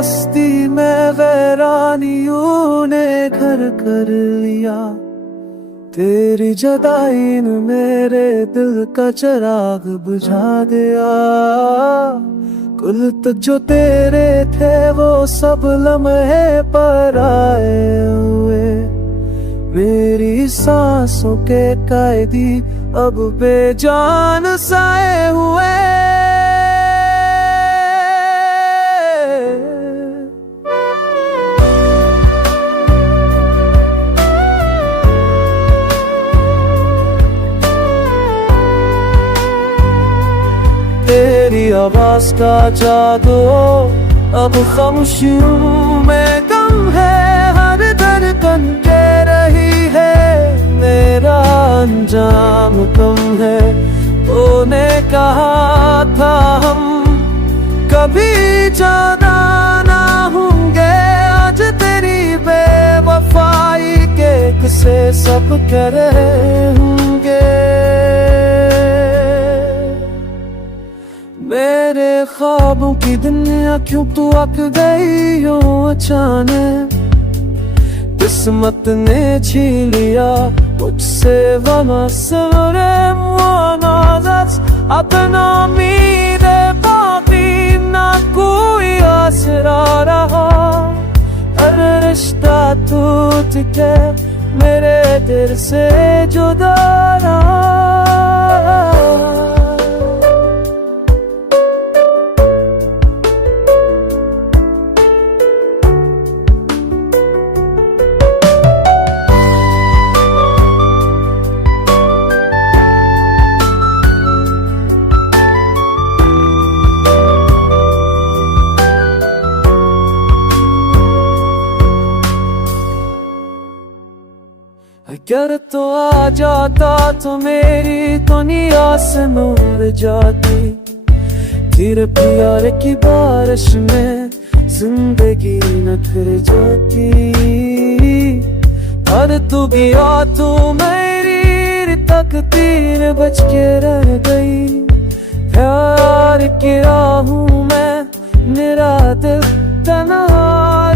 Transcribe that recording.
बस्ती में वैरानियों ने घर कर लिया। तेरी जुदाई ने मेरे दिल का चिराग बुझा दिया। कुल तक जो तेरे थे वो सब लम्हे पर आए हुए। मेरी सांसों के कैदी अब बेजान साए हुए। तेरी आवाज का जादू अब खामोशियों में कम है। हर धड़कन के रही है मेरा अंजाम कम है। तूने कहा था हम कभी ज्यादा ना होंगे। आज तेरी बेवफाई के किस्से सब कह रहे होंगे। मेरे ख्वाबों की दुनिया क्यों तू आक गई हो अचानक। किस्मत ने छीन लिया मुझसे वमा सरे मुआनाज़त। अपना उम्मीद बाकी ना कोई आसरा रहा। हर रिश्ता टूट के मेरे दिल से जुदा रहा। अगर तो आ जाता तो मेरी दुनिया से नूर जाती। तेरे प्यार की बारिश में जिंदगी न फिर जाती। पर तू गया तू मेरी तकदीर बच के रह गई। प्यार किया हूँ मैं मेरा दिल तन्हा